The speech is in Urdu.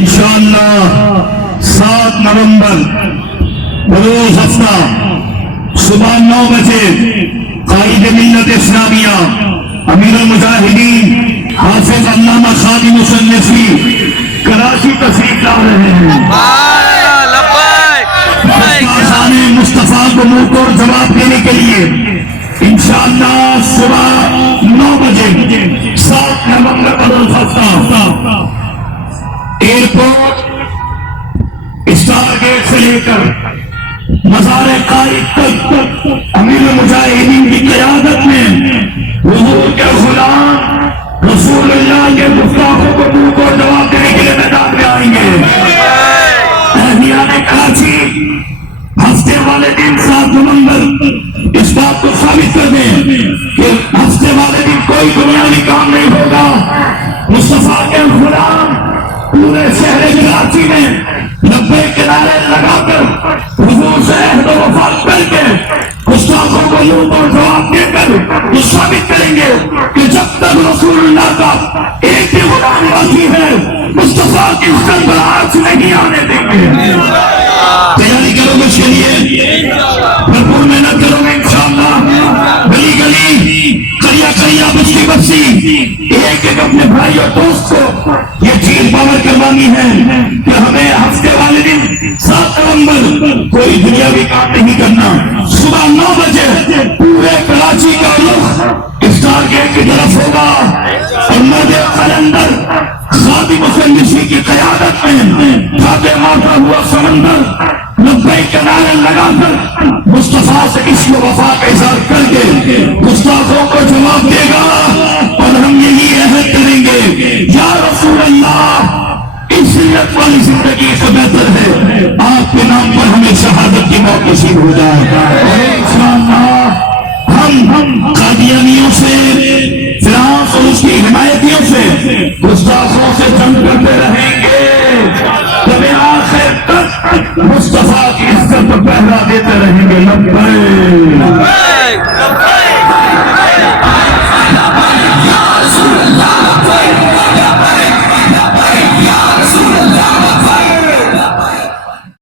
انشاءاللہ 7 نومبر بروز ہفتہ صبح 9 بجے قائد ملت اسلامیہ امیر المجاہدین حافظ علامہ خادم مصنفی کراچی تشریف لا رہے ہیں. خان مصطفیٰ کو منہ توڑ جواب دینے کے لیے انشاءاللہ صبح 9 بجے 7 نومبر بروز ہفتہ ایئرپورٹ اسٹار گیٹ سے لے کر مزار قائد تک امیر المجاہدین کی قیادت میں حضور کے غلام رسول اللہ کے گفتاخوں کو منہ کو جواب دینے کے لیے میدان میں آئیں گے. اہلیان کراچی ہفتے والے دن 7 نومبر اس بات کو ثابت کر دیں کہ ہفتے والے دن کوئی دنیاوی کام نہیں ہوگا. مصطفیٰ کے غلام پورے شہر کراچی میں لبیک کے نعرے لگا کر حضور سے عہد و وفا کر کے گستاخوں کو منہ توڑ جواب دے کر یہ ثابت کریں گے کہ جب تک رسول اللہ کا ایک بھی غلام باقی ہے مصطفیٰ کی عزت پر آنچ نہیں آنے دیں گے. تیاری کرو گے اس کے لیے بھرپور محنت کرو گے انشاءاللہ. گلی گلی قریہ قریہ بستی بستی ایک ایک اپنے بھائی اور دوست کو یہ چیز باور کروانی ہے کہ ہمیں ہفتے والے دن 7 نومبر کوئی دنیاوی کام نہیں کرنا. صبح 9 بجے پورے کراچی کا رخ اسٹار گیٹ کی طرف ہوگا اور مدے قلندر خادم مصنفی کی قیادت میں جاتے ماتا ہوا سمندر لبیک کے نعرے لگا کر مصطفیٰ سے عشق و وفا کا اظہار کر کے گستاخوں کو جواب دے گا اور ہم یہی عہد کریں گے یا رسول اللہ اس زینت والی زندگی سے بہتر ہے آپ کے نام پر ہمیں شہادت کی موت نصیب ہو جائے. انشاءاللہ ہم قادیانیوں سے فرانس اور اس کی حمایتیوں سے گستاخوں سے جنگ کرتے رہیں گے تمہیں آخر تک مصطفیٰ کی عزت پہرا دیتے رہیں گے. لبیک